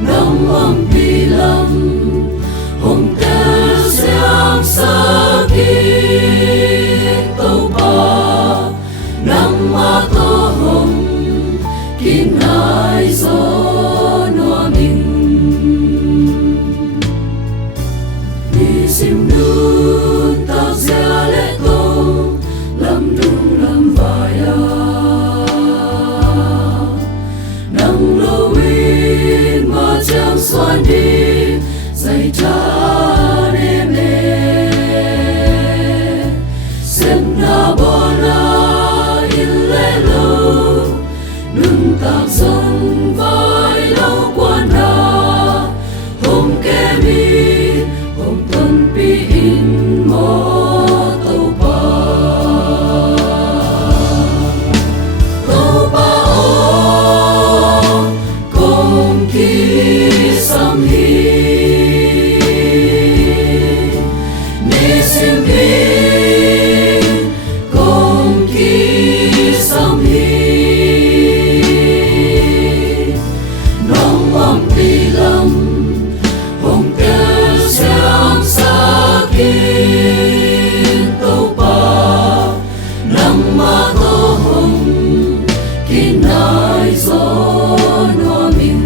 nắng ấm pi lâm hồng tê giang sa kia tàu ba nắng ma tô hồng kín ai gió noa mình đi sim nương ta ra lệ tô lâm đung lâm vaya nắng lô win mà chẳng xoan đi dây ta nê mê xem na bona in lê lô nương tạc dòng vai lâu qua na hôm kê mi hôm tuần pi in mô tàu ba ô công kỳ sam hi ni sim hi công kỳ sam hi nong om pi lam hồng kê giang sa kín tàu ba nắng ma tô hồng kín ai gió noa mình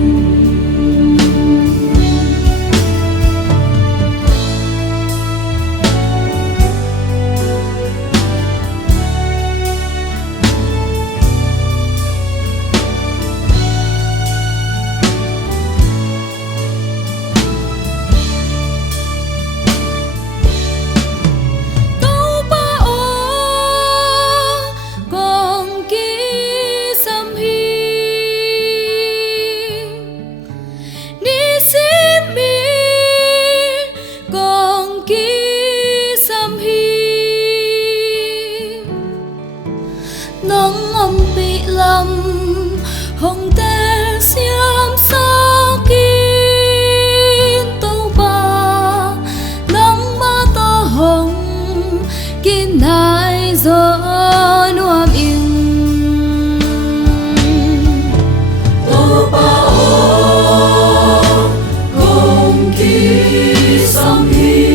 nắng ấm bị lâm hồng tê xiêm sa kín tàu ba nắng ma tô hồng kín ai gió noa in tàu ba ô công kỳ sam hi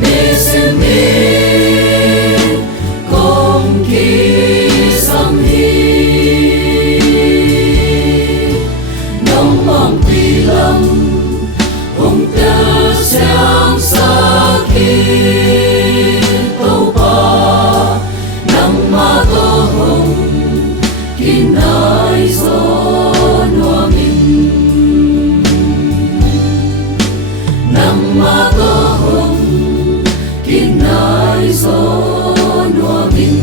ni sim hi công kỳ sam hi nắng ấm pi lâm hồng tê giang sa kín tàu ba nắng ma tô hồng kín ai gió noa mình nắng ma tô hồng kín ai gió noa mình